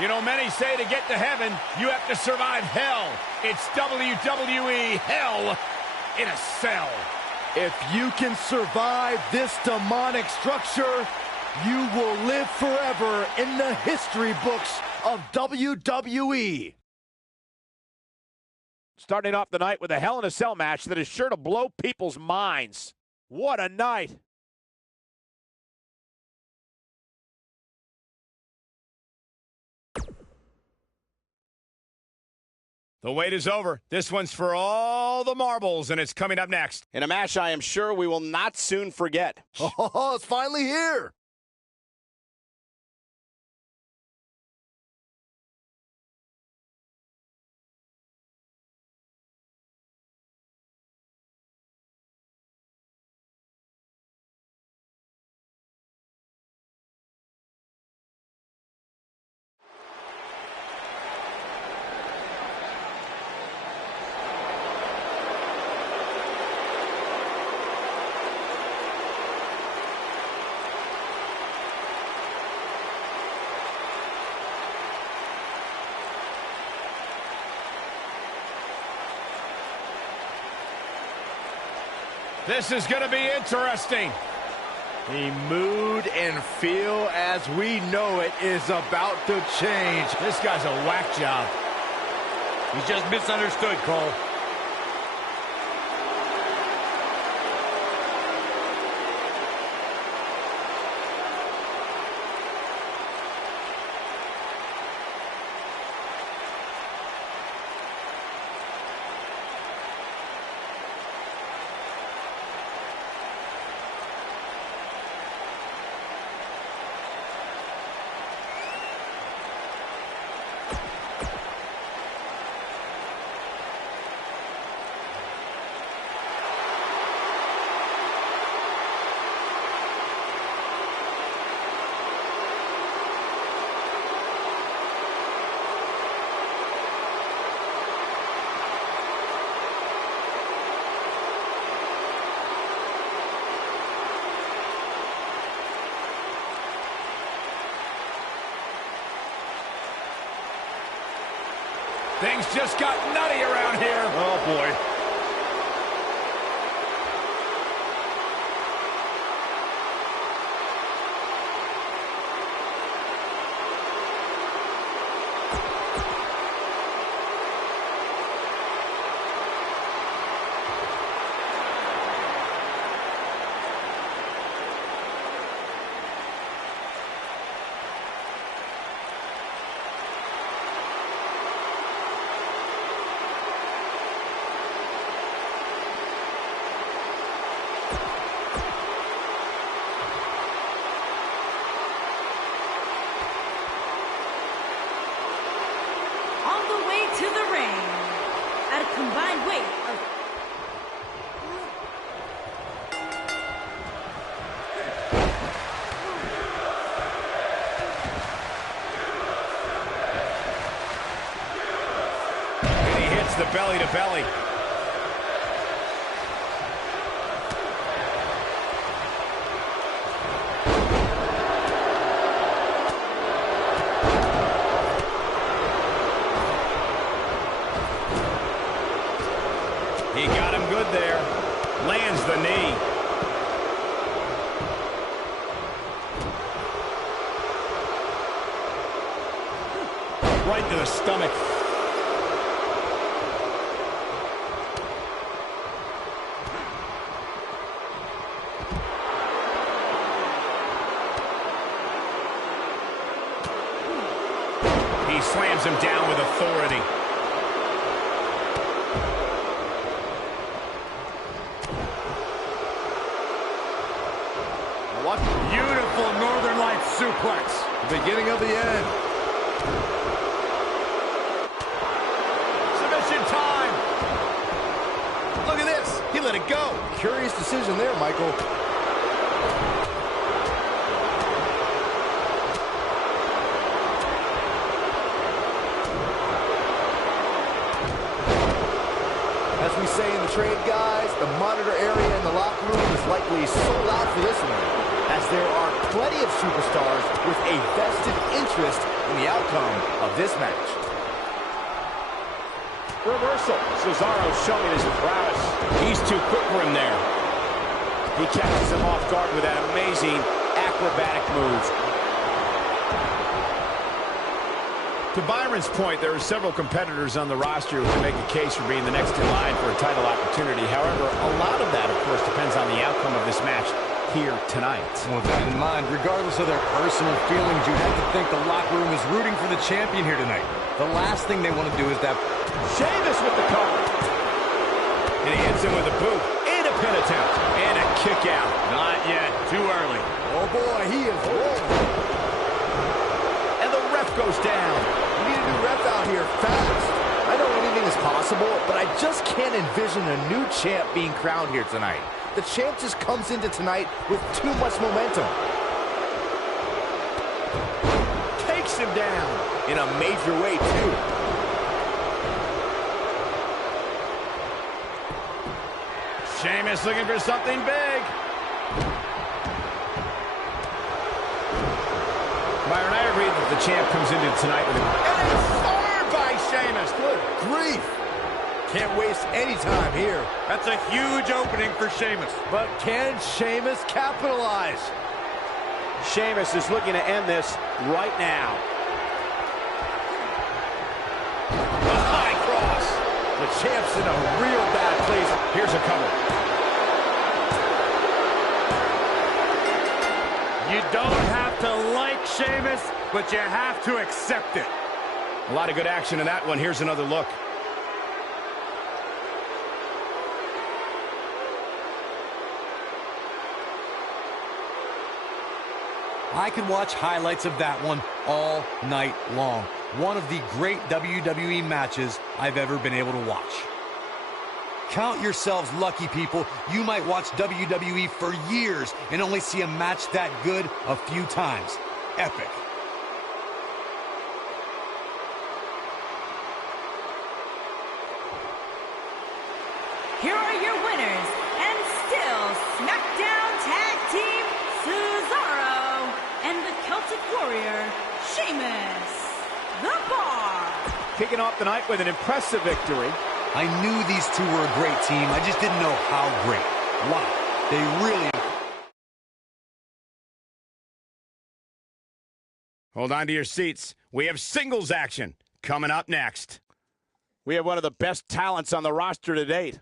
You know, many say to get to heaven, you have to survive hell. It's WWE Hell in a Cell. If you can survive this demonic structure, you will live forever in the history books of WWE. Starting off the night with a Hell in a Cell match that is sure to blow people's minds. What a night. The wait is over. This one's for all the marbles, and it's coming up next. In a match I am sure we will not soon forget. Oh, it's finally here. This is going to be interesting. The mood and feel as we know it is about to change. This guy's a whack job. He's just misunderstood, Cole. Things just got nutty around here. Oh, boy. To the ring at a combined weight of and he hits the belly to belly. He got him good there. Lands the knee. Right to the stomach. He slams him down with authority. What beautiful Northern Lights suplex. The beginning of the end. Submission time. Look at this. He let it go. Curious decision there, Michael. As we say in the trade, guys, the monitor area in the locker room is likely sold out for this one, as there are plenty of superstars with a vested interest in the outcome of this match. Reversal. Cesaro showing his prowess. He's too quick for him there. He catches him off guard with that amazing acrobatic move. To Byron's point, there are several competitors on the roster who can make a case for being the next in line for a title opportunity. However, a lot of that, of course, depends on the outcome of this match here tonight. With that in mind, regardless of their personal feelings, you have to think the locker room is rooting for the champion here tonight. The last thing they want to do is that... Sheamus with the cover. And he hits him with a boot and a pin attempt. And a kick out. Not yet. Too early. Oh boy, he is rolling. And the ref goes down. We need a new ref out here fast. I know anything is possible, but I just can't envision a new champ being crowned here tonight. The champ just comes into tonight with too much momentum. Takes him down. In a major way, too. Sheamus looking for something big. Byron, I agree that the champ comes into tonight with and it's fired by Sheamus. Good grief. Can't waste any time here. That's a huge opening for Sheamus. But can Sheamus capitalize? Sheamus is looking to end this right now. A high cross. The champ's in a real bad place. Here's a cover. You don't have to like Sheamus, but you have to accept it. A lot of good action in that one. Here's another look. I could watch highlights of that one all night long. One of the great WWE matches I've ever been able to watch. Count yourselves lucky, people. You might watch WWE for years and only see a match that good a few times. Epic. Here are your winners, and still SmackDown Tag Team Cesaro and the Celtic Warrior Sheamus. The Bar. Kicking off the night with an impressive victory. I knew these two were a great team. I just didn't know how great. Wow, they really... Hold on to your seats. We have singles action coming up next. We have one of the best talents on the roster to date.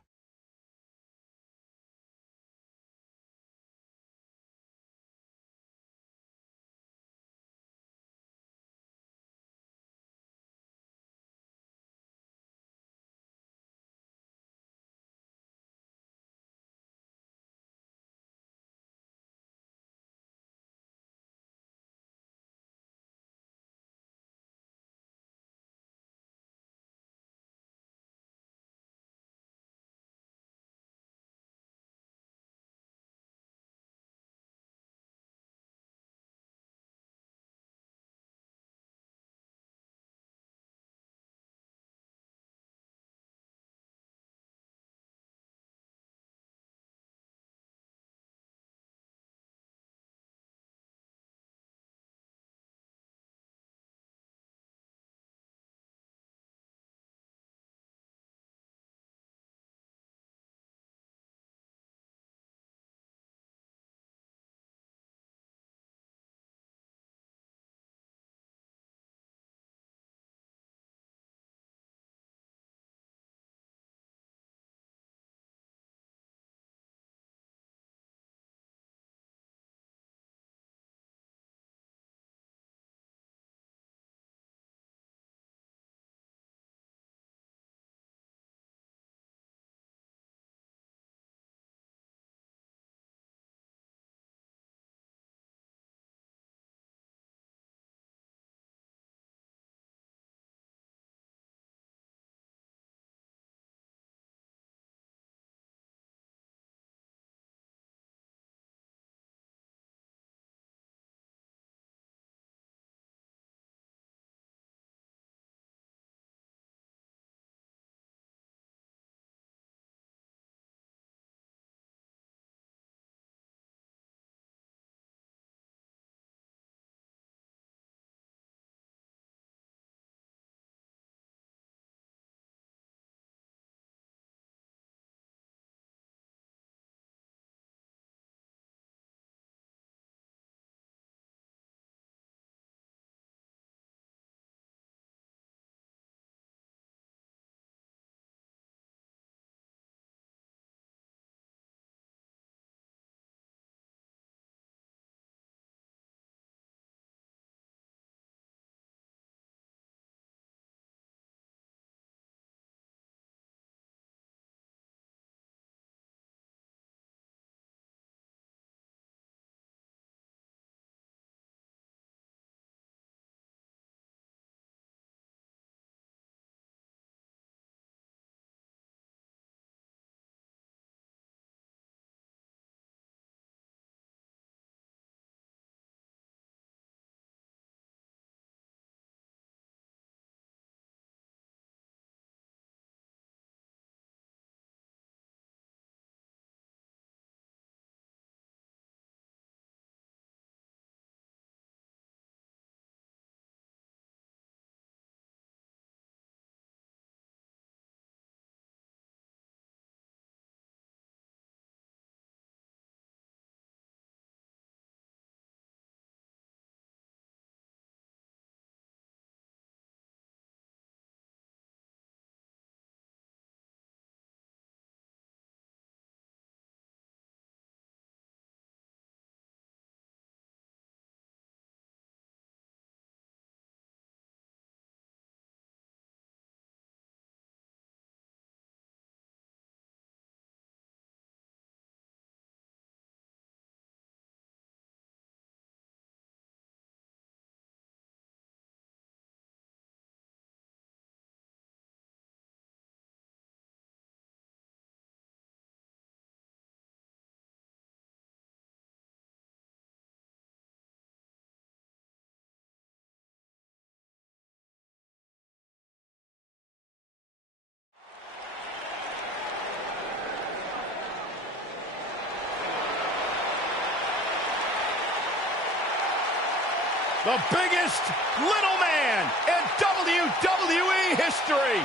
The biggest little man in WWE history.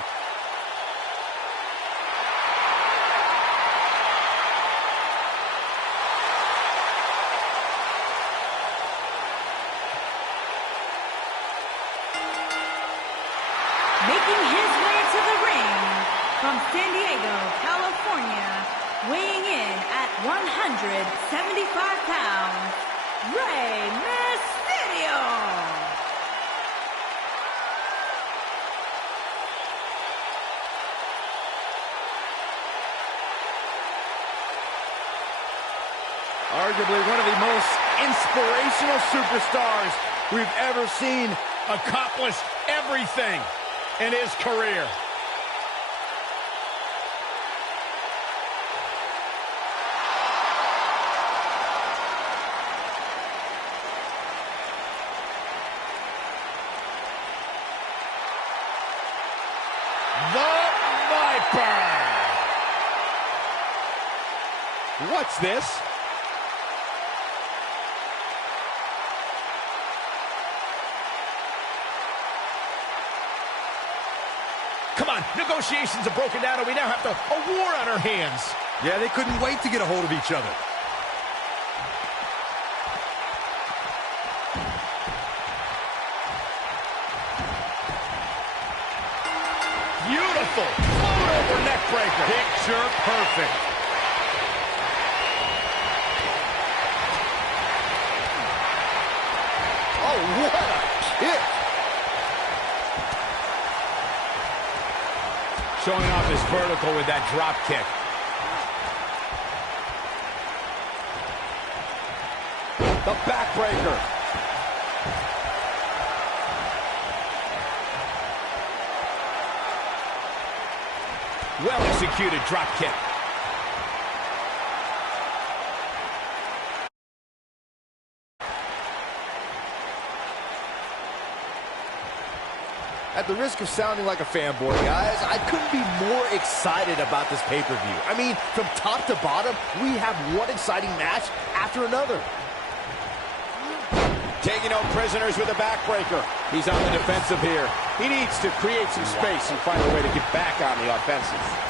Making his way to the ring from San Diego, California, weighing in at 175 pounds, Rey Mysterio. Arguably one of the most inspirational superstars we've ever seen. Accomplished everything in his career. The Viper. What's this? Come on, negotiations have broken down and we now have a war on our hands. Yeah, they couldn't wait to get a hold of each other. Beautiful. Float over neck breaker. Picture perfect. Oh, what a kick. Showing off his vertical with that drop kick. The backbreaker. Well executed drop kick. At the risk of sounding like a fanboy, guys, I couldn't be more excited about this pay-per-view. I mean, from top to bottom, we have one exciting match after another. Taking no prisoners with a backbreaker. He's on the defensive here. He needs to create some space and find a way to get back on the offensive.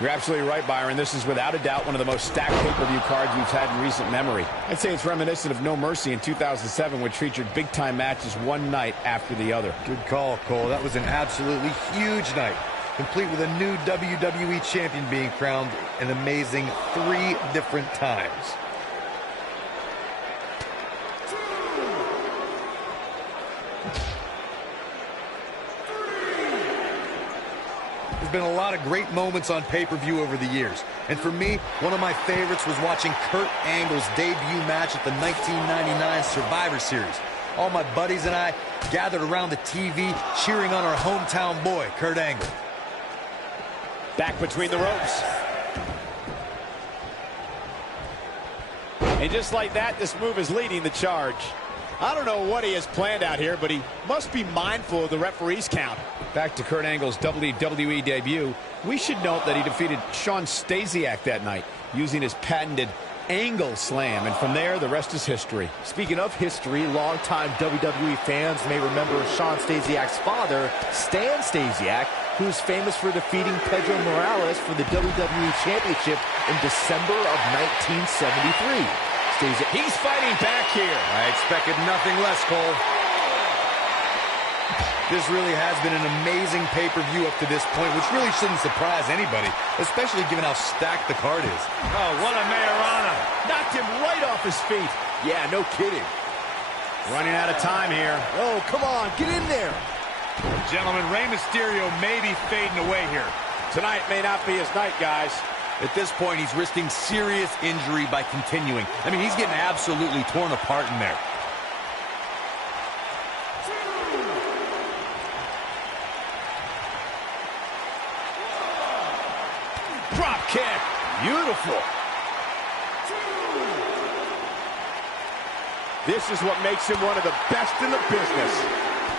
You're absolutely right, Byron. This is without a doubt one of the most stacked pay-per-view cards we've had in recent memory. I'd say it's reminiscent of No Mercy in 2007, which featured big-time matches one night after the other. Good call, Cole. That was an absolutely huge night, complete with a new WWE champion being crowned an amazing 3 different times. There's been a lot of great moments on pay-per-view over the years. And for me, one of my favorites was watching Kurt Angle's debut match at the 1999 Survivor Series. All my buddies and I gathered around the TV cheering on our hometown boy, Kurt Angle. Back between the ropes. And just like that, this move is leading the charge. I don't know what he has planned out here, but he must be mindful of the referee's count. Back to Kurt Angle's WWE debut, we should note that he defeated Shawn Stasiak that night using his patented Angle Slam, and from there, the rest is history. Speaking of history, longtime WWE fans may remember Shawn Stasiak's father, Stan Stasiak, who's famous for defeating Pedro Morales for the WWE Championship in December of 1973. He's fighting back here. I expected nothing less, Cole. This really has been an amazing pay-per-view up to this point, which really shouldn't surprise anybody, especially given how stacked the card is. Oh, what a Mayorana. Knocked him right off his feet. Yeah, no kidding. Running out of time here. Oh, come on, get in there. Gentlemen, Rey Mysterio may be fading away here. Tonight may not be his night, guys. At this point, he's risking serious injury by continuing. I mean, he's getting absolutely torn apart in there. Drop kick. Beautiful. This is what makes him one of the best in the business.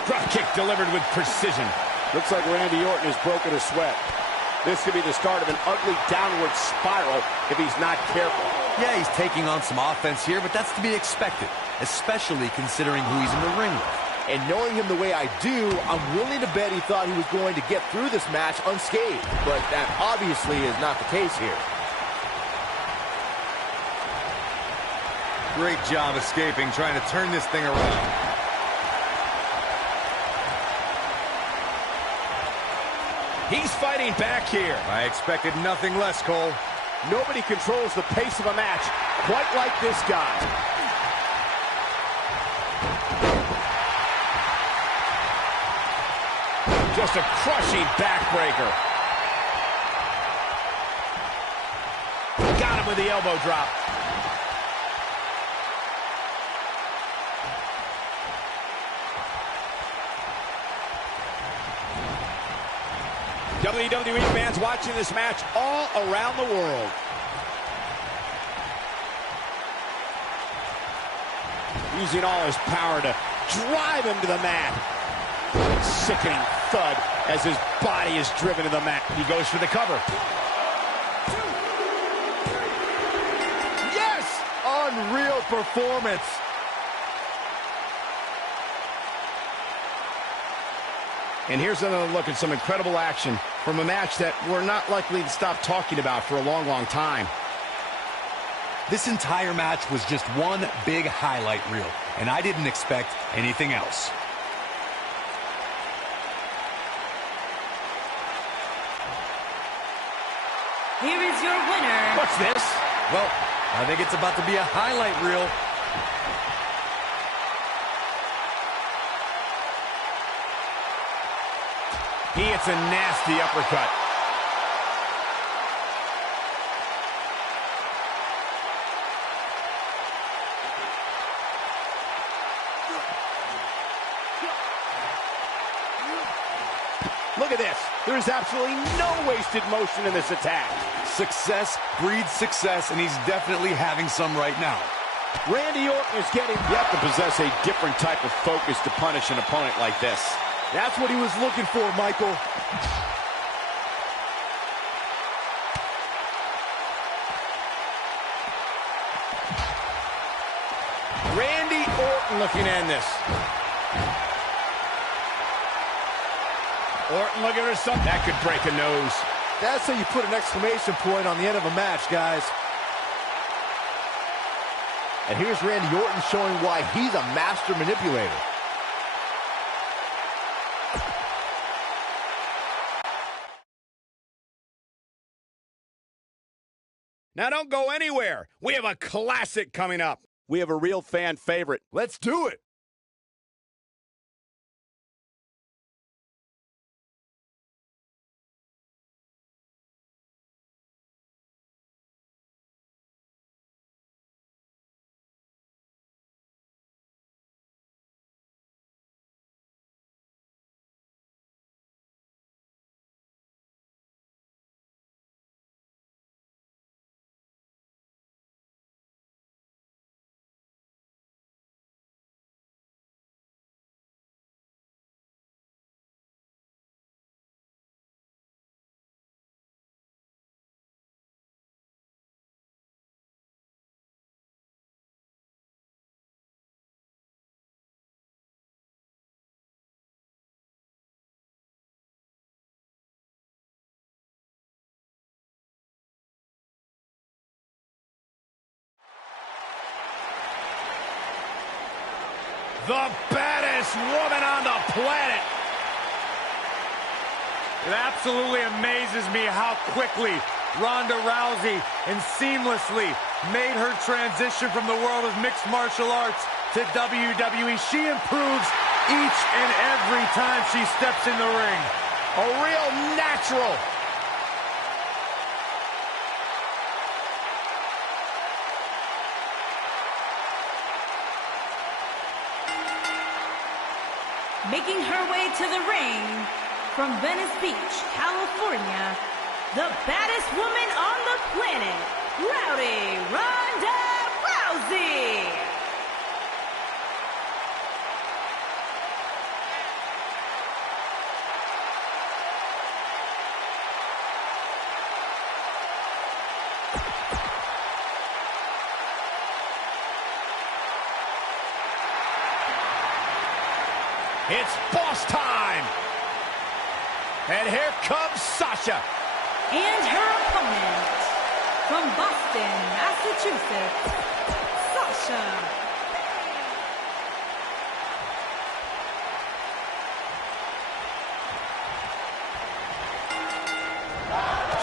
Drop kick delivered with precision. Looks like Randy Orton has broken a sweat. This could be the start of an ugly downward spiral if he's not careful. Yeah, he's taking on some offense here, but that's to be expected, especially considering who he's in the ring with. And knowing him the way I do, I'm willing to bet he thought he was going to get through this match unscathed. But that obviously is not the case here. Great job escaping, trying to turn this thing around. He's fighting back here. I expected nothing less, Cole. Nobody controls the pace of a match quite like this guy. Just a crushing backbreaker. Got him with the elbow drop. WWE fans watching this match all around the world. Using all his power to drive him to the mat. Sickening thud as his body is driven to the mat. He goes for the cover. Yes! Unreal performance. And here's another look at some incredible action from a match that we're not likely to stop talking about for a long, long time. This entire match was just one big highlight reel, and I didn't expect anything else. Here is your winner. What's this? Well, I think it's about to be a highlight reel. He hits a nasty uppercut. Look at this. There is absolutely no wasted motion in this attack. Success breeds success, and he's definitely having some right now. Randy Orton is getting... You have to possess a different type of focus to punish an opponent like this. That's what he was looking for, Michael. Randy Orton looking to end this. Orton looking for something. That could break a nose. That's how you put an exclamation point on the end of a match, guys. And here's Randy Orton showing why he's a master manipulator. Now don't go anywhere. We have a classic coming up. We have a real fan favorite. Let's do it. The baddest woman on the planet. It absolutely amazes me how quickly Ronda Rousey and seamlessly made her transition from the world of mixed martial arts to WWE. She improves each and every time she steps in the ring. A real natural. Making her way to the ring from Venice Beach, California, the baddest woman on the planet, Rowdy Ronda Rousey. It's boss time. And here comes Sasha. And her opponent, from Boston, Massachusetts, Sasha.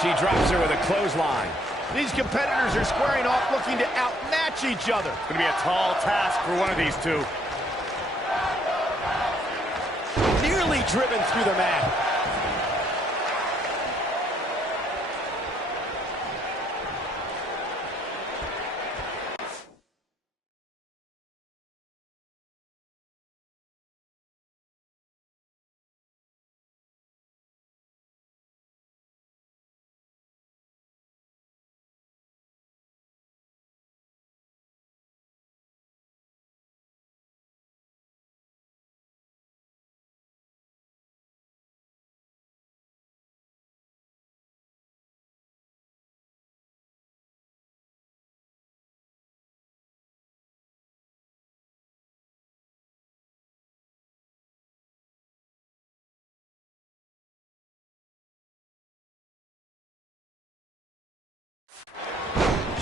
She drops her with a clothesline. These competitors are squaring off looking to outmatch each other. It's going to be a tall task for one of these two. Nearly driven through the mat.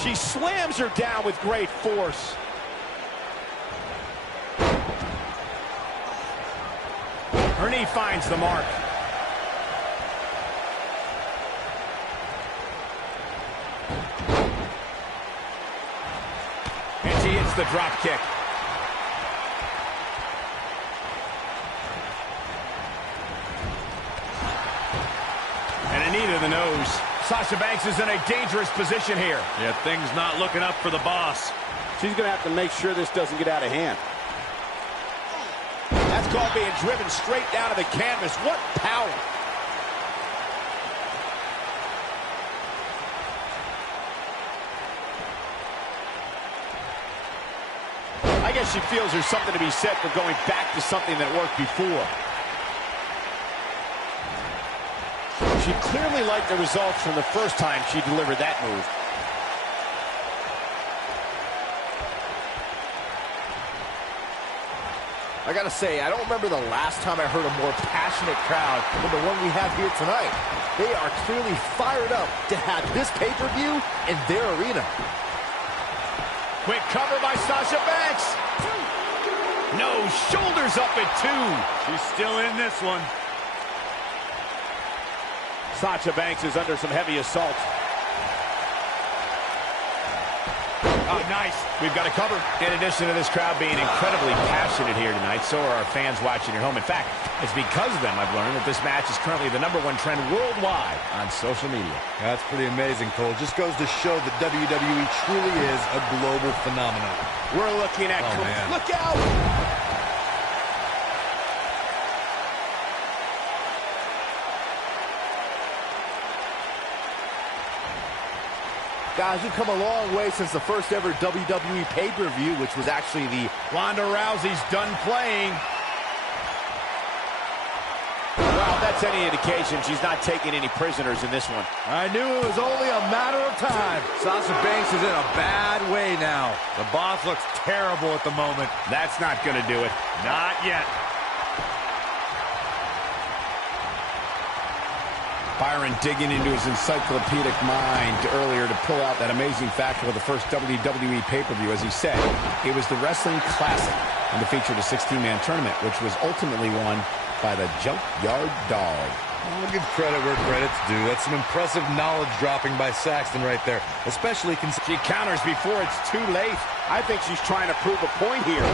She slams her down with great force. Her knee finds the mark. And she hits the drop kick. And a knee to the nose. Sasha Banks is in a dangerous position here. Yeah, things not looking up for the boss. She's going to have to make sure this doesn't get out of hand. That's called being driven straight down to the canvas. What power. I guess she feels there's something to be said for going back to something that worked before. She clearly liked the results from the first time she delivered that move. I gotta say, I don't remember the last time I heard a more passionate crowd than the one we have here tonight. They are clearly fired up to have this pay-per-view in their arena. Quick cover by Sasha Banks. No, shoulders up at 2. She's still in this one. Sasha Banks is under some heavy assault. Oh, nice. We've got a cover. In addition to this crowd being incredibly passionate here tonight, so are our fans watching at home. In fact, it's because of them I've learned that this match is currently the #1 trend worldwide on social media. That's pretty amazing, Cole. Just goes to show that WWE truly is a global phenomenon. We're looking at... Oh, man. Look out! Guys, we've come a long way since the first ever WWE pay-per-view, which was actually the... Ronda Rousey's done playing. Well, if that's any indication, she's not taking any prisoners in this one. I knew it was only a matter of time. Sasha Banks is in a bad way now. The boss looks terrible at the moment. That's not going to do it. Not yet. Byron digging into his encyclopedic mind earlier to pull out that amazing fact of the first WWE pay-per-view. As he said, it was the Wrestling Classic, and it featured a 16-man tournament, which was ultimately won by the Junkyard Dog. I'll give credit where credit's due. That's some impressive knowledge dropping by Saxton right there, especially She counters before it's too late. I think she's trying to prove a point here.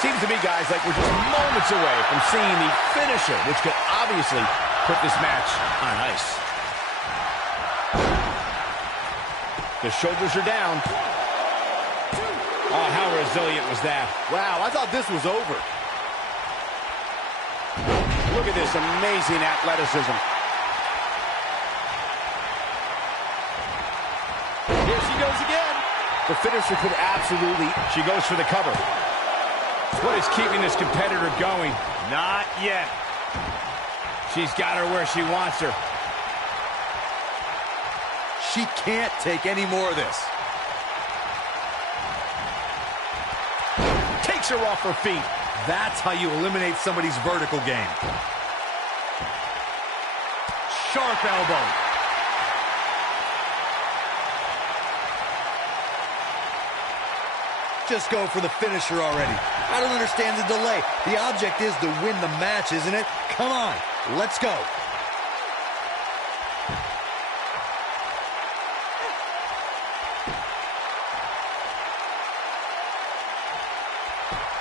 Seems to me, guys, like we're just moments away from seeing the finisher, which could obviously put this match on ice. The shoulders are down. Oh, how resilient was that? Wow, I thought this was over. Look at this amazing athleticism. Here she goes again. The finisher could absolutely... She goes for the cover. What is keeping this competitor going? Not yet. She's got her where she wants her. She can't take any more of this. Takes her off her feet. That's how you eliminate somebody's vertical game. Sharp elbow. Just go for the finisher already. I don't understand the delay. The object is to win the match, isn't it? Come on, let's go.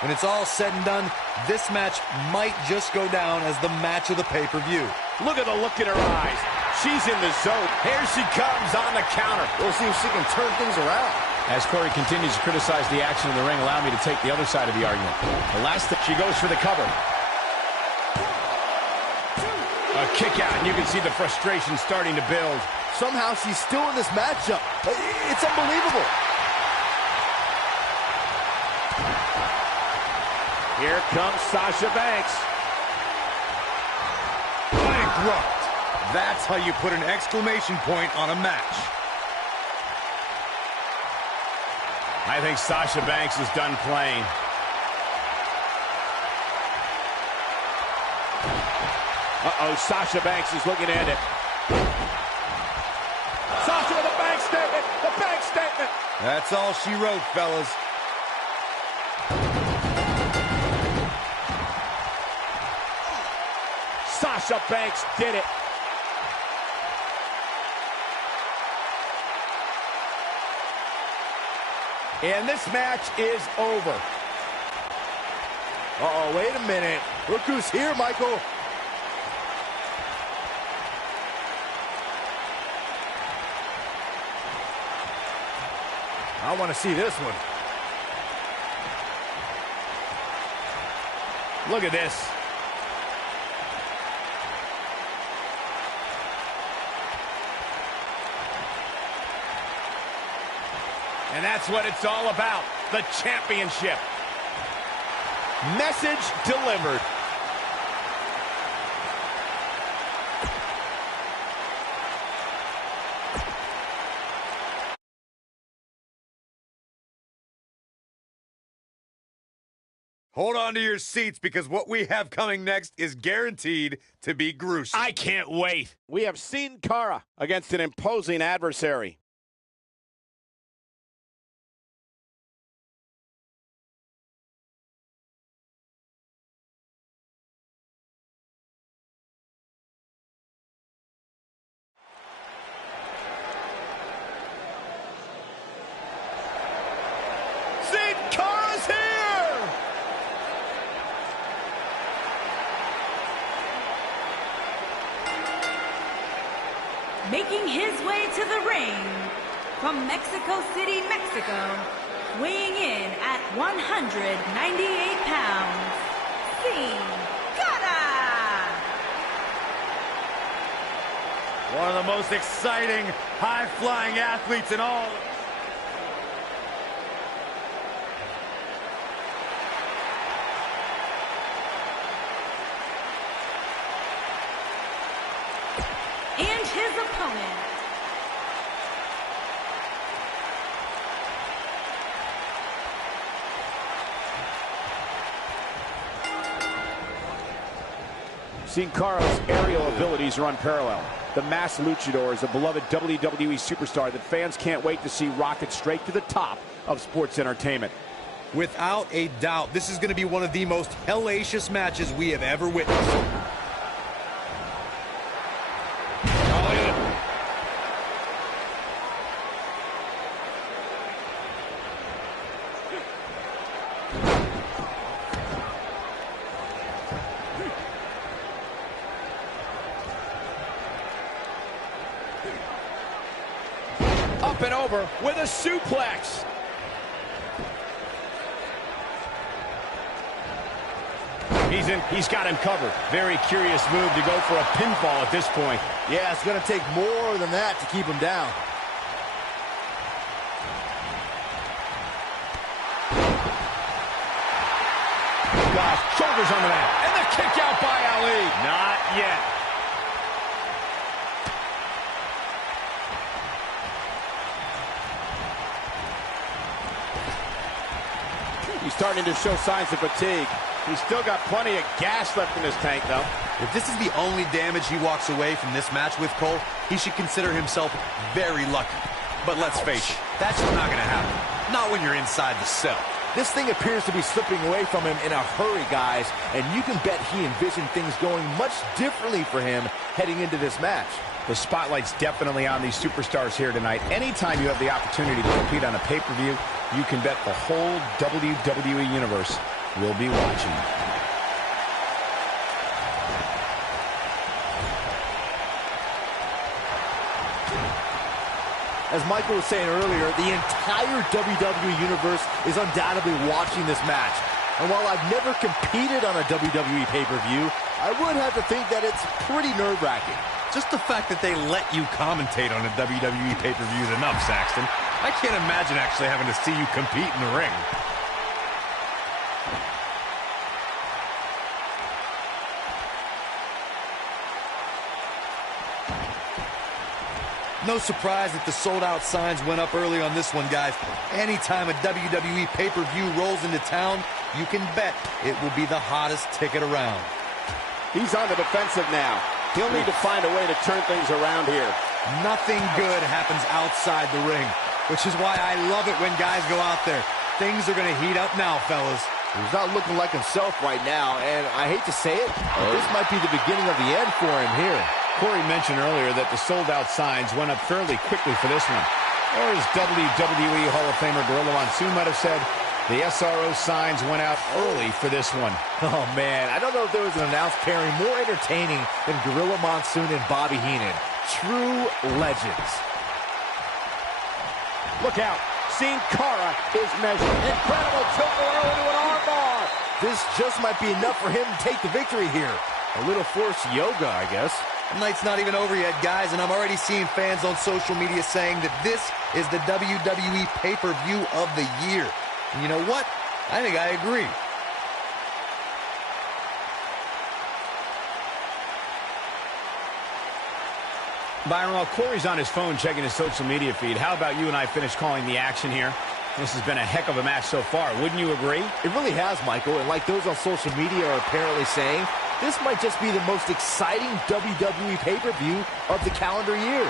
When it's all said and done, this match might just go down as the match of the pay-per-view. Look at the look in her eyes. She's in the zone. Here she comes on the counter. We'll see if she can turn things around. As Corey continues to criticize the action in the ring, allow me to take the other side of the argument. The last thing, she goes for the cover. A kick out, and you can see the frustration starting to build. Somehow she's still in this matchup. It's unbelievable. Here comes Sasha Banks. Bankrupt. That's how you put an exclamation point on a match. I think Sasha Banks is done playing. Uh-oh, Sasha Banks is looking to end it. Sasha with a bank statement. The bank statement. That's all she wrote, fellas. Sasha Banks did it. And this match is over. Uh-oh, wait a minute. Look who's here, Michael. I want to see this one. Look at this. And that's what it's all about, the championship. Message delivered. Hold on to your seats because what we have coming next is guaranteed to be gruesome. I can't wait. We have seen Cara against an imposing adversary. Cara's here! Making his way to the ring from Mexico City, Mexico, weighing in at 198 pounds, Sin Cara! One of the most exciting, high-flying athletes in all. And his opponent, Sin Cara's aerial abilities are unparalleled. The masked luchador is a beloved WWE superstar that fans can't wait to see rocket straight to the top of sports entertainment. Without a doubt, this is going to be one of the most hellacious matches we have ever witnessed. Up and over with a suplex. He's got him covered. Very curious move to go for a pinfall at this point. Yeah, it's going to take more than that to keep him down. Gosh, shoulders on the mat. And the kick out by Ali. Not yet. He's starting to show signs of fatigue. He's still got plenty of gas left in his tank, though. If this is the only damage he walks away from this match with, Cole, he should consider himself very lucky. But let's face it, that's just not going to happen. Not when you're inside the cell. This thing appears to be slipping away from him in a hurry, guys, and you can bet he envisioned things going much differently for him heading into this match. The spotlight's definitely on these superstars here tonight. Anytime you have the opportunity to compete on a pay-per-view, you can bet the whole WWE Universe will be watching. As Michael was saying earlier, the entire WWE Universe is undoubtedly watching this match. And while I've never competed on a WWE pay-per-view, I would have to think that it's pretty nerve-wracking. Just the fact that they let you commentate on a WWE pay-per-view is enough, Saxton. I can't imagine actually having to see you compete in the ring. No surprise that the sold-out signs went up early on this one, guys. Anytime a WWE pay-per-view rolls into town, you can bet it will be the hottest ticket around. He's on the defensive now. He'll need to find a way to turn things around here. Nothing good happens outside the ring, which is why I love it when guys go out there. Things are going to heat up now, fellas. He's not looking like himself right now, and I hate to say it, but this might be the beginning of the end for him here. Corey mentioned earlier that the sold-out signs went up fairly quickly for this one. Or as WWE Hall of Famer Gorilla Monsoon might have said, the SRO signs went out early for this one. Oh, man, I don't know if there was an announced pairing more entertaining than Gorilla Monsoon and Bobby Heenan. True legends. Look out. Sin Cara is measured. Incredible tilt roll into an armbar. This just might be enough for him to take the victory here. A little forced yoga, I guess. The night's not even over yet, guys, and I'm already seeing fans on social media saying that this is the WWE pay-per-view of the year. And you know what? I think I agree. Byron, while Corey's on his phone checking his social media feed, how about you and I finish calling the action here? This has been a heck of a match so far. Wouldn't you agree? It really has, Michael, and like those on social media are apparently saying, this might just be the most exciting WWE pay-per-view of the calendar year.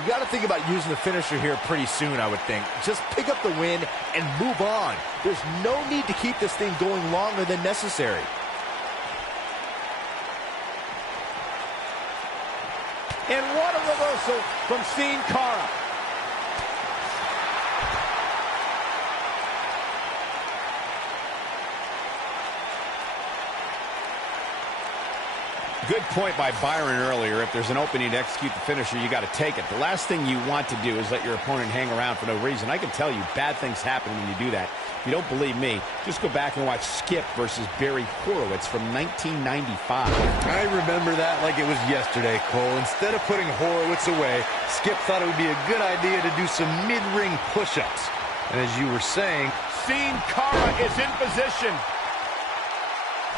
You got to think about using the finisher here pretty soon, I would think. Just pick up the win and move on. There's no need to keep this thing going longer than necessary. And what a reversal from Sin Cara. Good point by Byron earlier. If there's an opening to execute the finisher, you got to take it. The last thing you want to do is let your opponent hang around for no reason. I can tell you, bad things happen when you do that. If you don't believe me, just go back and watch Skip versus Barry Horowitz from 1995. I remember that like it was yesterday, Cole. Instead of putting Horowitz away, Skip thought it would be a good idea to do some mid-ring push-ups. And as you were saying, Sin Cara is in position.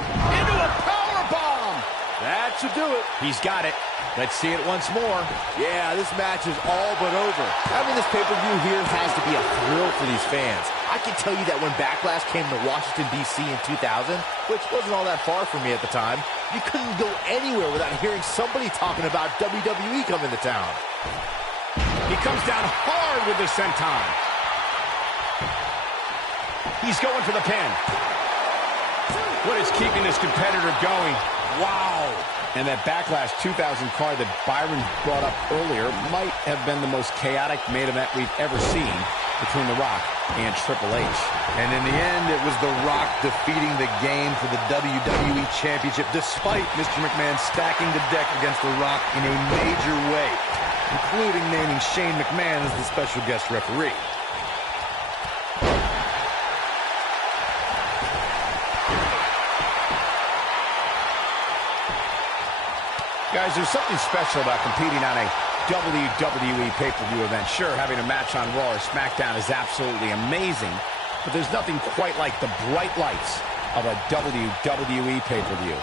Into a powerbomb. That should do it. He's got it. Let's see it once more. Yeah, this match is all but over. Having this pay-per-view here has to be a thrill for these fans. I can tell you that when Backlash came to Washington, D.C. in 2000, which wasn't all that far from me at the time, you couldn't go anywhere without hearing somebody talking about WWE coming to town. He comes down hard with the senton. He's going for the pin. What is keeping this competitor going? Wow. And that Backlash 2000 card that Byron brought up earlier might have been the most chaotic main event we've ever seen between The Rock and Triple H. And in the end, it was The Rock defeating the game for the WWE Championship, despite Mr. McMahon stacking the deck against The Rock in a major way, including naming Shane McMahon as the special guest referee. Guys, there's something special about competing on a WWE pay-per-view event. Sure, having a match on Raw or SmackDown is absolutely amazing, but there's nothing quite like the bright lights of a WWE pay-per-view.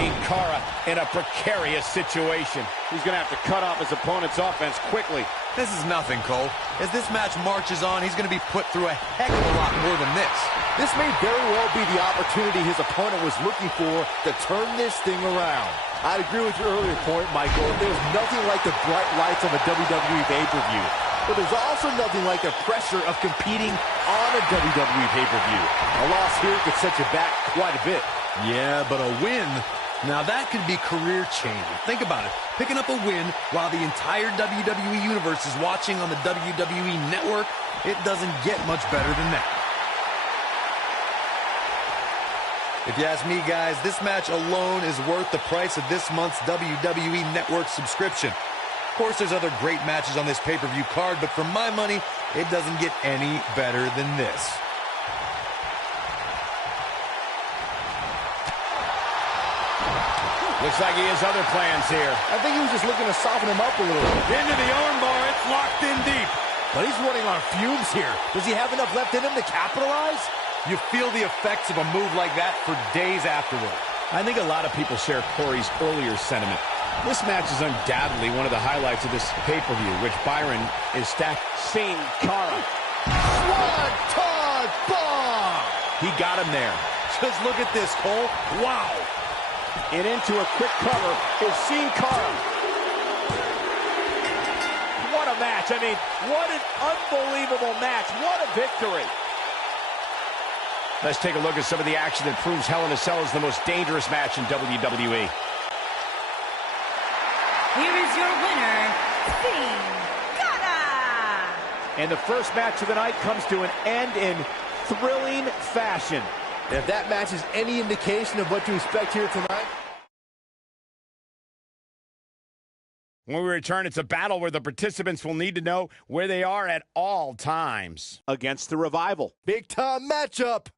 Sin Cara in a precarious situation. He's going to have to cut off his opponent's offense quickly. This is nothing, Cole. As this match marches on, he's going to be put through a heck of a lot more than this. This may very well be the opportunity his opponent was looking for to turn this thing around. I'd agree with your earlier point, Michael. There's nothing like the bright lights of a WWE pay-per-view. But there's also nothing like the pressure of competing on a WWE pay-per-view. A loss here could set you back quite a bit. Yeah, but a win, now that could be career-changing. Think about it. Picking up a win while the entire WWE Universe is watching on the WWE Network, it doesn't get much better than that. If you ask me, guys, this match alone is worth the price of this month's WWE Network subscription. Of course, there's other great matches on this pay-per-view card, but for my money, it doesn't get any better than this. Looks like he has other plans here. I think he was just looking to soften him up a little. Into the armbar, it's locked in deep. But he's running on fumes here. Does he have enough left in him to capitalize? You feel the effects of a move like that for days afterward. I think a lot of people share Corey's earlier sentiment. This match is undoubtedly one of the highlights of this pay-per-view, which Byron is stacked. Seen Cara. Swanton bomb! He got him there. Just look at this, Cole. Wow. And into a quick cover is Seen Cara. What a match. I mean, what an unbelievable match. What a victory. Let's take a look at some of the action that proves Hell in a Cell is the most dangerous match in WWE. Here is your winner, Seen Cara. And the first match of the night comes to an end in thrilling fashion. And if that match is any indication of what to expect here tonight. When we return, it's a battle where the participants will need to know where they are at all times. Against the Revival. Big time matchup.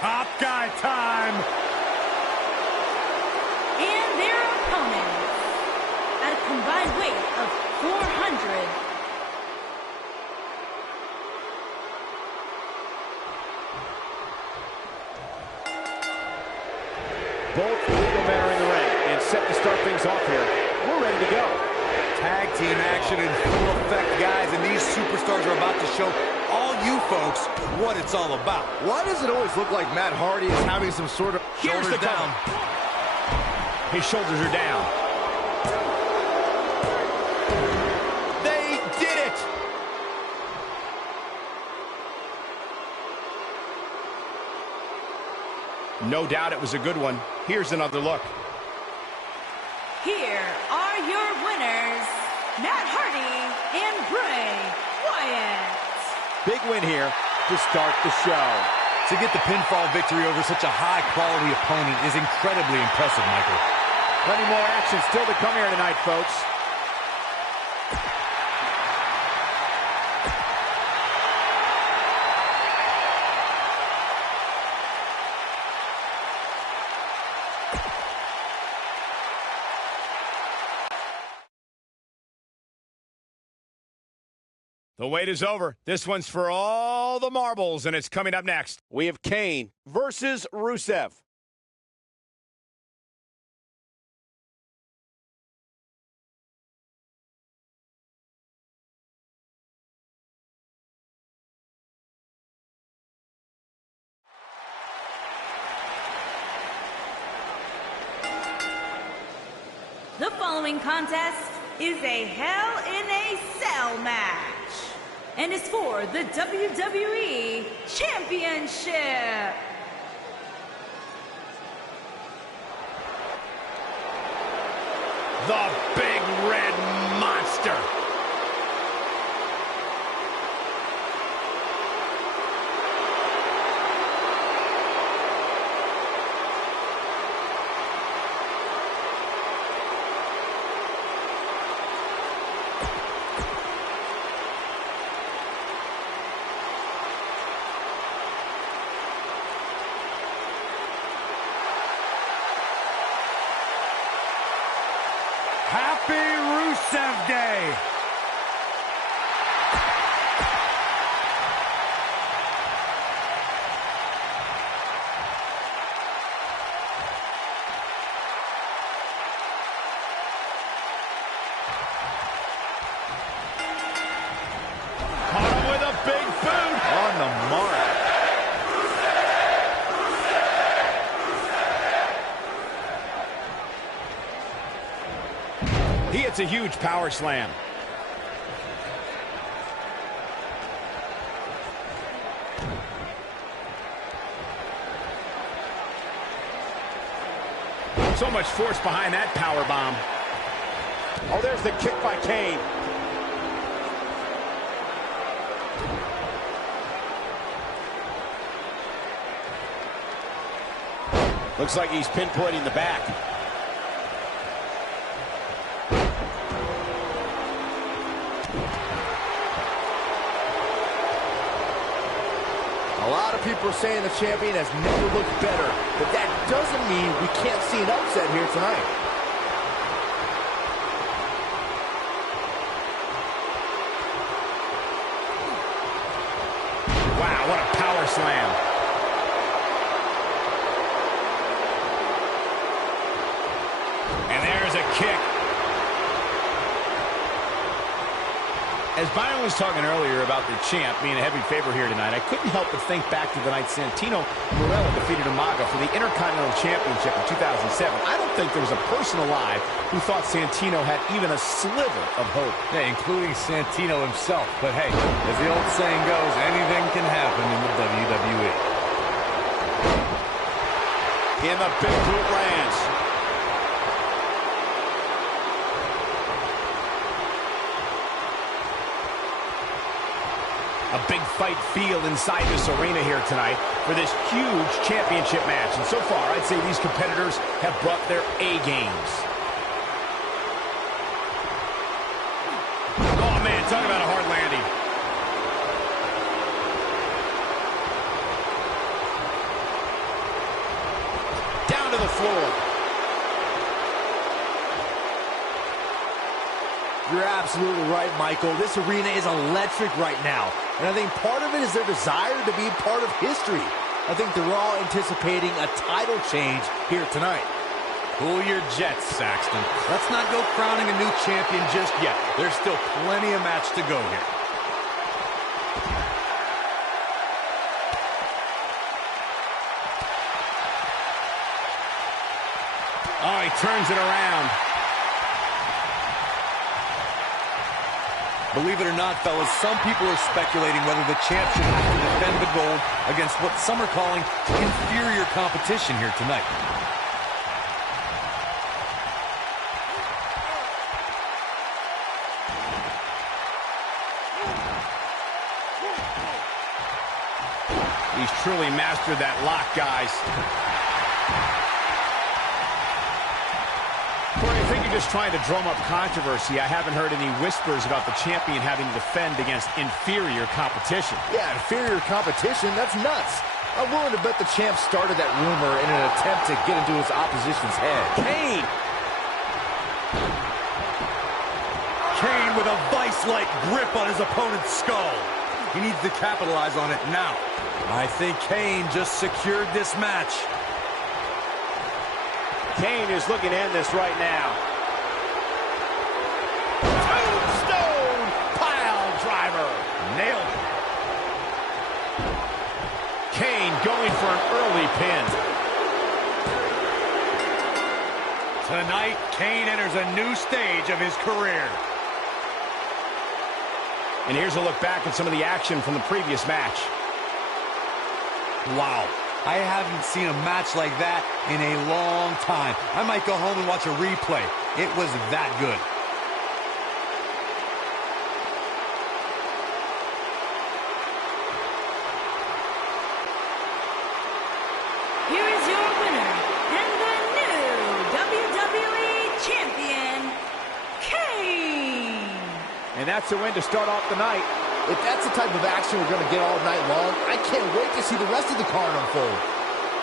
Top guy time. And their opponents, at a combined weight of 400. Both legal men are in the ring and set to start things off here. We're ready to go. Tag team action in full effect, guys, and these superstars are about to show all you folks what it's all about. Why does it always look like Matt Hardy is having some sort of Here's the down? His shoulders are down. They did it! No doubt it was a good one. Here's another look. Here are your winners, Matt Hardy and Bray Wyatt. Big win here to start the show. To get the pinfall victory over such a high-quality opponent is incredibly impressive, Michael. Plenty more action still to come here tonight, folks. The wait is over. This one's for all the marbles, and it's coming up next. We have Kane versus Rusev. The following contest is a Hell in a Cell match and is for the WWE Championship. The Big Red Monster. Happy Rusev Day! Caught him with a big boot. On the mark. He hits a huge power slam. So much force behind that power bomb. Oh, there's the kick by Kane. Looks like he's pinpointing the back. A lot of people are saying the champion has never looked better, but that doesn't mean we can't see an upset here tonight. Wow, what a power slam. And there's a kick. As Byron was talking earlier about the champ being a heavy favorite here tonight, I couldn't help but think back to the night Santino Marella defeated Umaga for the Intercontinental Championship in 2007. I don't think there was a person alive who thought Santino had even a sliver of hope. Yeah, including Santino himself. But hey, as the old saying goes, anything can happen in the WWE. In the big boot lands. A big fight feel inside this arena here tonight for this huge championship match. And so far, I'd say these competitors have brought their A games. Oh, man, talk about a hard landing. Down to the floor. You're absolutely right, Michael. This arena is electric right now. And I think part of it is their desire to be part of history. I think they're all anticipating a title change here tonight. Cool your jets, Saxton. Let's not go crowning a new champion just yet. There's still plenty of match to go here. Oh, he turns it around. Believe it or not, fellas, some people are speculating whether the champ should have to defend the gold against what some are calling inferior competition here tonight. He's truly mastered that lock, guys. Corey, I think you're just trying to drum up controversy. I haven't heard any whispers about the champion having to defend against inferior competition. Yeah, inferior competition, that's nuts. I'm willing to bet the champ started that rumor in an attempt to get into his opposition's head. Kane! Kane with a vice-like grip on his opponent's skull. He needs to capitalize on it now. I think Kane just secured this match. Kane is looking to end this right now. Tombstone pile driver. Nailed it. Kane going for an early pin. Tonight, Kane enters a new stage of his career. And here's a look back at some of the action from the previous match. Wow, I haven't seen a match like that in a long time. I might go home and watch a replay. It was that good. Here is your winner and the new WWE Champion, Kane. And that's a win to start off the night. If that's the type of action we're going to get all night long, I can't wait to see the rest of the card unfold.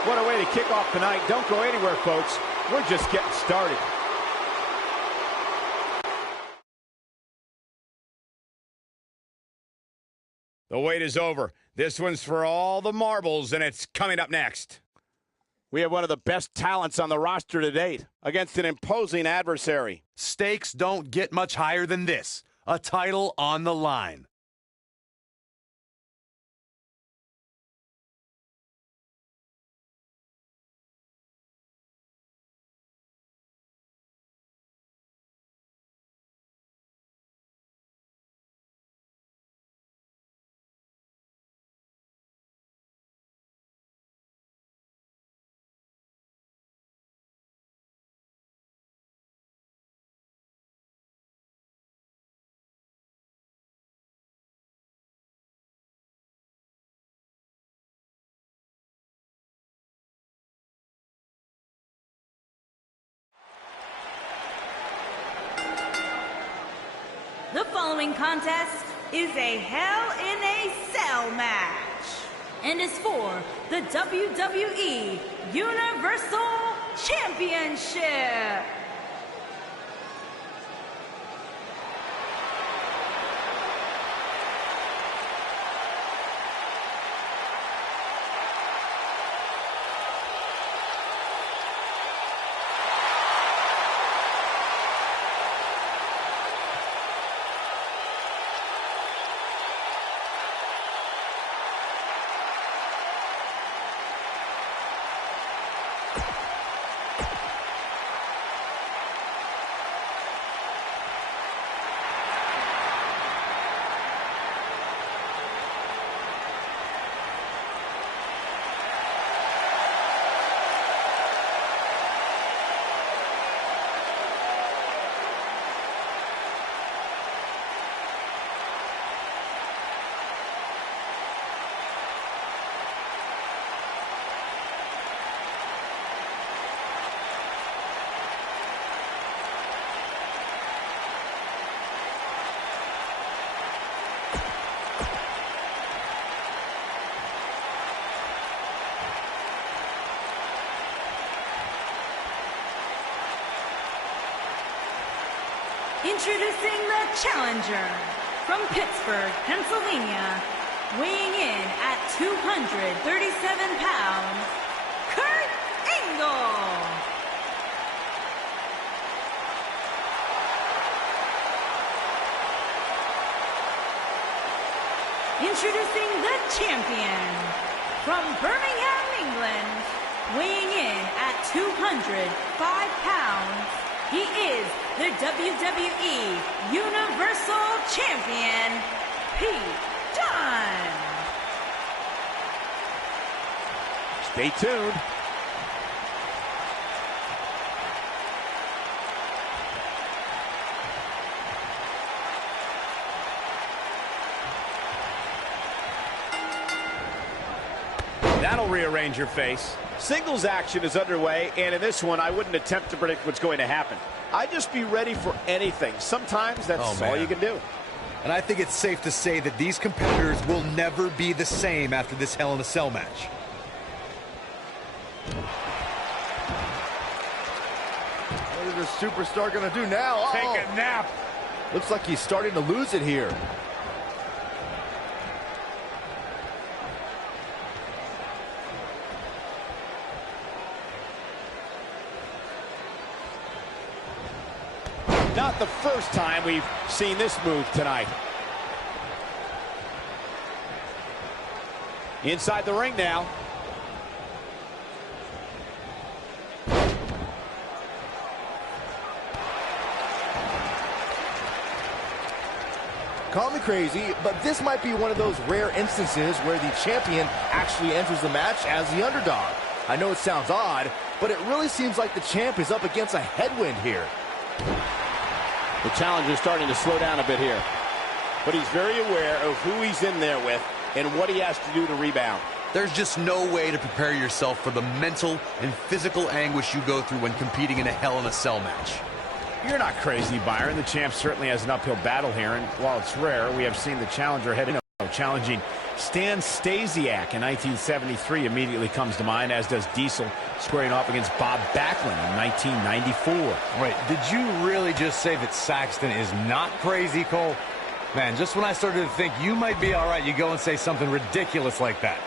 What a way to kick off the night. Don't go anywhere, folks. We're just getting started. The wait is over. This one's for all the marbles, and it's coming up next. We have one of the best talents on the roster to date against an imposing adversary. Stakes don't get much higher than this. A title on the line. The following contest is a Hell in a Cell match and is for the WWE Universal Championship. Introducing the challenger from Pittsburgh, Pennsylvania, weighing in at 237 pounds, Kurt Angle. Introducing the champion from Birmingham, England, weighing in at 205 pounds, he is the WWE Universal Champion, Pete Dunne. Stay tuned. That'll rearrange your face. Singles action is underway, and in this one, I wouldn't attempt to predict what's going to happen. I'd just be ready for anything. Sometimes that's all you can do. And I think it's safe to say that these competitors will never be the same after this Hell in a Cell match. What is this superstar going to do now? Take a nap. Looks like he's starting to lose it here. Not the first time we've seen this move tonight. Inside the ring now. Call me crazy, but this might be one of those rare instances where the champion actually enters the match as the underdog. I know it sounds odd, but it really seems like the champ is up against a headwind here. The challenger's starting to slow down a bit here, but he's very aware of who he's in there with and what he has to do to rebound. There's just no way to prepare yourself for the mental and physical anguish you go through when competing in a Hell in a Cell match. You're not crazy, Byron. The champ certainly has an uphill battle here, and while it's rare, we have seen the challenger challenging Stan Stasiak in 1973 immediately comes to mind, as does Diesel squaring off against Bob Backlund in 1994. Wait, did you really just say that Saxton is not crazy, Cole? Man, just when I started to think you might be all right, you go and say something ridiculous like that.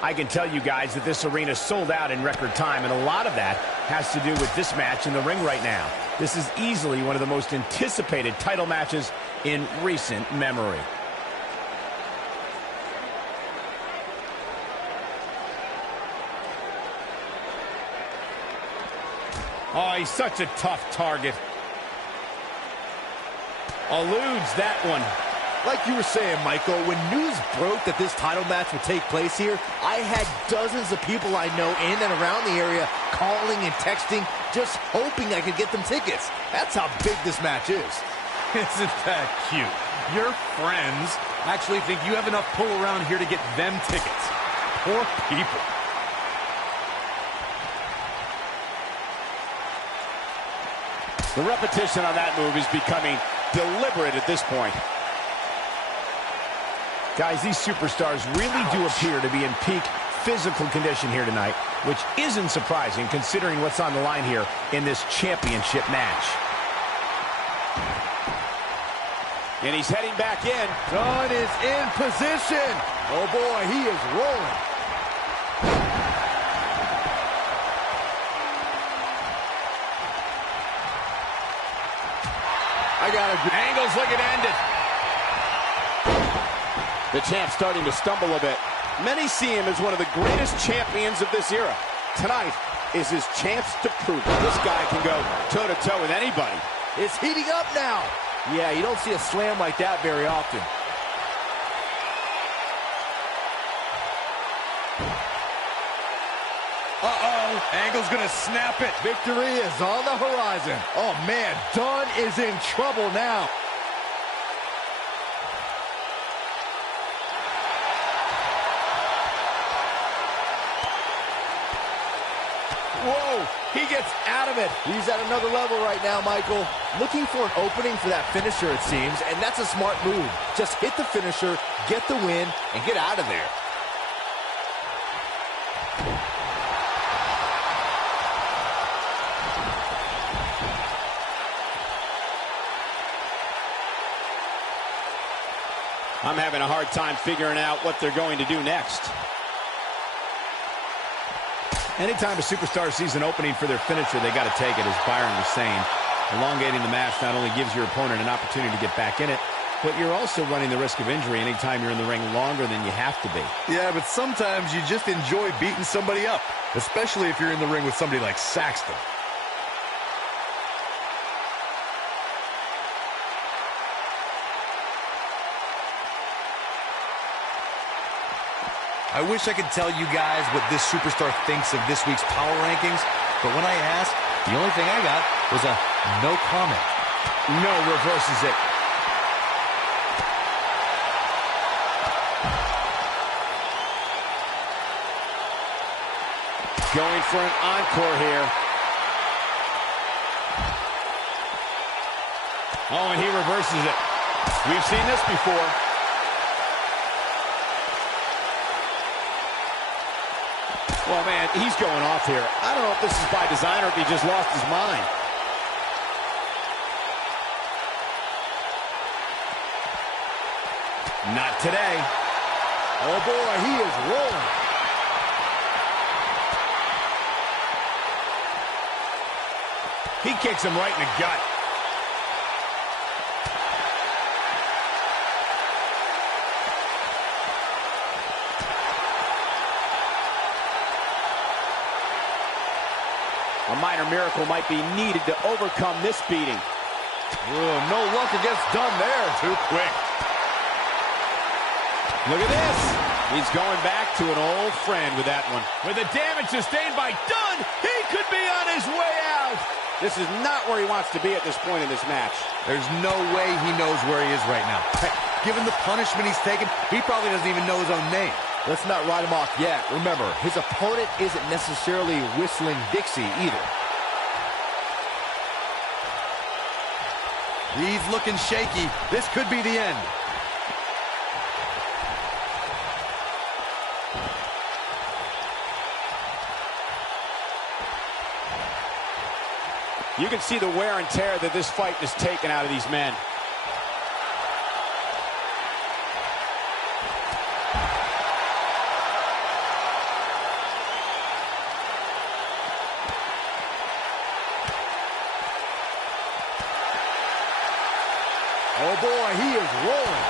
I can tell you guys that this arena sold out in record time, and a lot of that has to do with this match in the ring right now. This is easily one of the most anticipated title matches in recent memory. Oh, he's such a tough target. Eludes that one. Like you were saying, Michael, when news broke that this title match would take place here, I had dozens of people I know in and around the area calling and texting, just hoping I could get them tickets. That's how big this match is. Isn't that cute? Your friends actually think you have enough pull around here to get them tickets. Poor people. The repetition on that move is becoming deliberate at this point. Guys, these superstars really do appear to be in peak physical condition here tonight, which isn't surprising considering what's on the line here in this championship match. And he's heading back in. Dunn is in position. Oh boy, he is rolling. I got a Angle's looking to end it. The champ's starting to stumble a bit. Many see him as one of the greatest champions of this era. Tonight is his chance to prove it. This guy can go toe-to-toe with anybody. It's heating up now. Yeah, you don't see a slam like that very often. Uh-oh, Angle's gonna snap it. Victory is on the horizon. Oh man, Dunn is in trouble now. Whoa, he gets out of it. He's at another level right now, Michael. Looking for an opening for that finisher, it seems, and that's a smart move. Just hit the finisher, get the win, and get out of there. I'm having a hard time figuring out what they're going to do next. Anytime a superstar sees an opening for their finisher, they got to take it, as Byron was saying. Elongating the match not only gives your opponent an opportunity to get back in it, but you're also running the risk of injury anytime you're in the ring longer than you have to be. Yeah, but sometimes you just enjoy beating somebody up, especially if you're in the ring with somebody like Saxton. I wish I could tell you guys what this superstar thinks of this week's power rankings, but when I asked, the only thing I got was a no comment. No reverses it. Going for an encore here. Oh, and he reverses it. We've seen this before. Well, man, he's going off here. I don't know if this is by design or if he just lost his mind. Not today. Oh boy, he is rolling. He kicks him right in the gut. A minor miracle might be needed to overcome this beating. No luck against Dunn there. Too quick. Look at this. He's going back to an old friend with that one. With the damage sustained by Dunn, he could be on his way out. This is not where he wants to be at this point in this match. There's no way he knows where he is right now. Heck, given the punishment he's taken, he probably doesn't even know his own name. Let's not write him off yet. Remember, his opponent isn't necessarily whistling Dixie either. He's looking shaky. This could be the end. You can see the wear and tear that this fight has taken out of these men. Oh boy, he is rolling.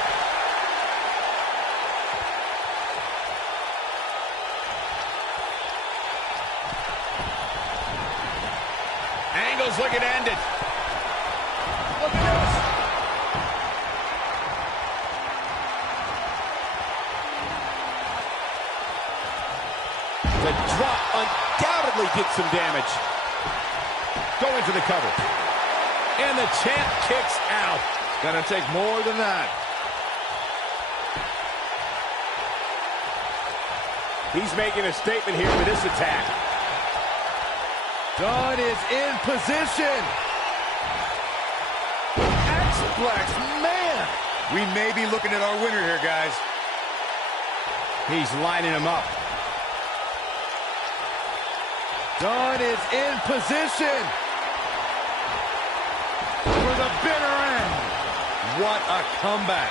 Angle's looking to end it. Look at this. The drop undoubtedly did some damage. Going for the cover. And the champ kicks out. It's gonna take more than that. He's making a statement here with this attack. Dunn is in position. X-Plex, man. We may be looking at our winner here, guys. He's lining him up. Dunn is in position. For the bitter end. What a comeback.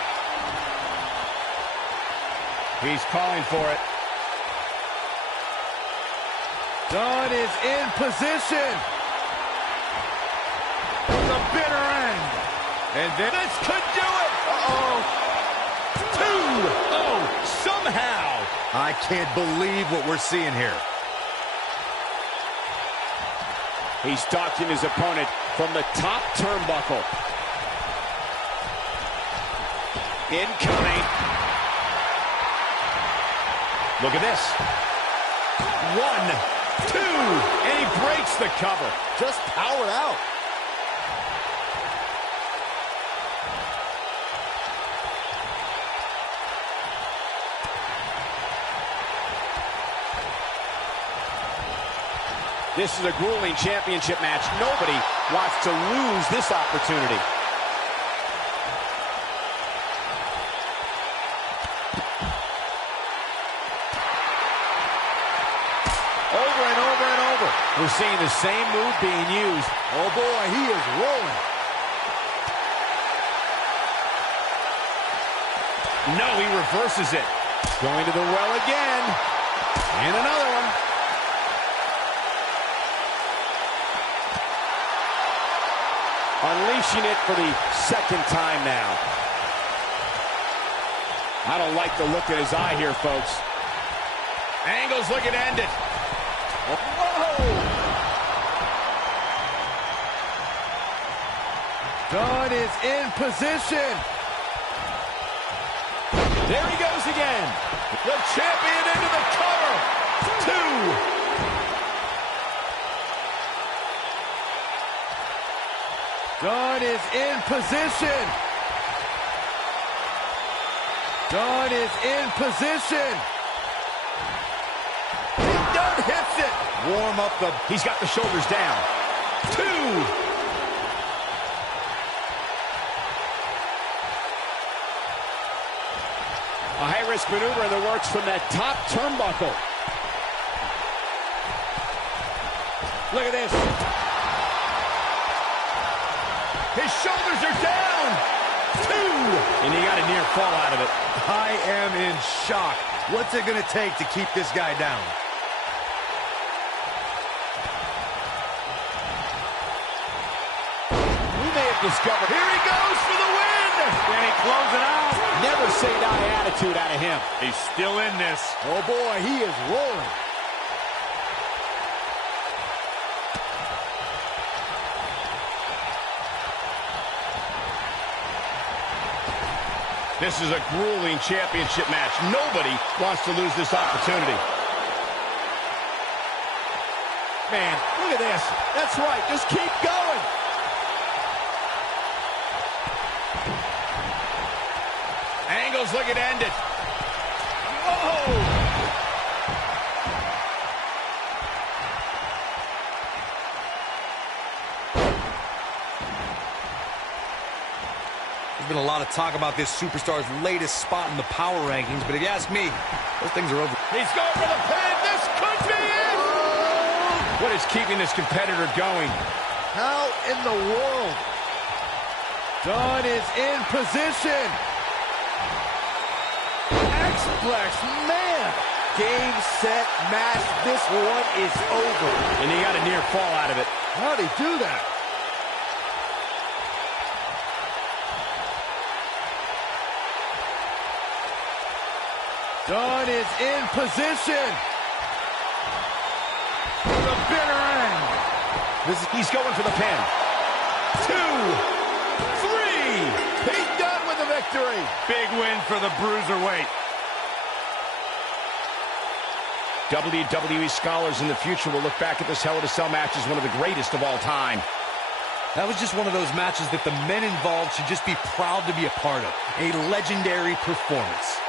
He's calling for it. Dunn is in position. For the bitter end. And then this could do it. Uh-oh. 2-0 somehow. I can't believe what we're seeing here. He's stalking his opponent from the top turnbuckle. Incoming. Look at this. 1, 2, and he breaks the cover. Just powered out. This is a grueling championship match. Nobody wants to lose this opportunity. Over and over and over. We're seeing the same move being used. Oh boy, he is rolling. No, he reverses it. Going to the well again. And another one. Unleashing it for the second time now. I don't like the look in his eye here, folks. Angle's looking to end it. Whoa! Dunn is in position. There he goes again. The champion into the cover. 2. Dunn is in position. Dunn is in position. Dunn hits it. Warm up the... He's got the shoulders down. 2. A high-risk maneuver in the works from that top turnbuckle. Look at this. His shoulders are down. 2. And he got a near fall out of it. I am in shock. What's it going to take to keep this guy down? We may have discovered. Here he goes for the win. Can he close it out? Never say die attitude out of him. He's still in this. Oh boy, he is rolling. This is a grueling championship match. Nobody wants to lose this opportunity. Man, look at this. That's right. Just keep going. Angle's looking to end it. Whoa! There's been a lot of talk about this superstar's latest spot in the power rankings, but if you ask me, those things are over. He's going for the pin. This could be it. What is keeping this competitor going? How in the world? Dunn is in position. X-Flex, man. Game, set, match. This one is over. And he got a near fall out of it. How'd he do that? Dunn is in position. For the bitter end. He's going for the pin. 2, 3. He's done with the victory. Big win for the Bruiserweight. WWE scholars in the future will look back at this Hell in a Cell match as one of the greatest of all time. That was just one of those matches that the men involved should just be proud to be a part of. A legendary performance.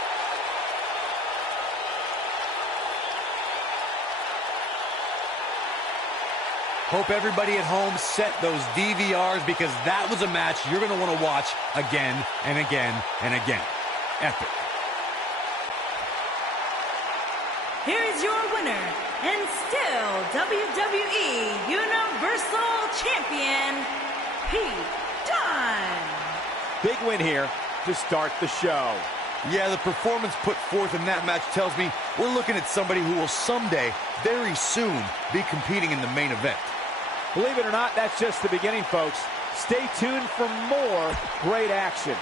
Hope everybody at home set those DVRs, because that was a match you're going to want to watch again and again and again. Epic. Here is your winner, and still WWE Universal Champion, Pete Dunne. Big win here to start the show. Yeah, the performance put forth in that match tells me we're looking at somebody who will someday, very soon, be competing in the main event. Believe it or not, that's just the beginning, folks. Stay tuned for more great action.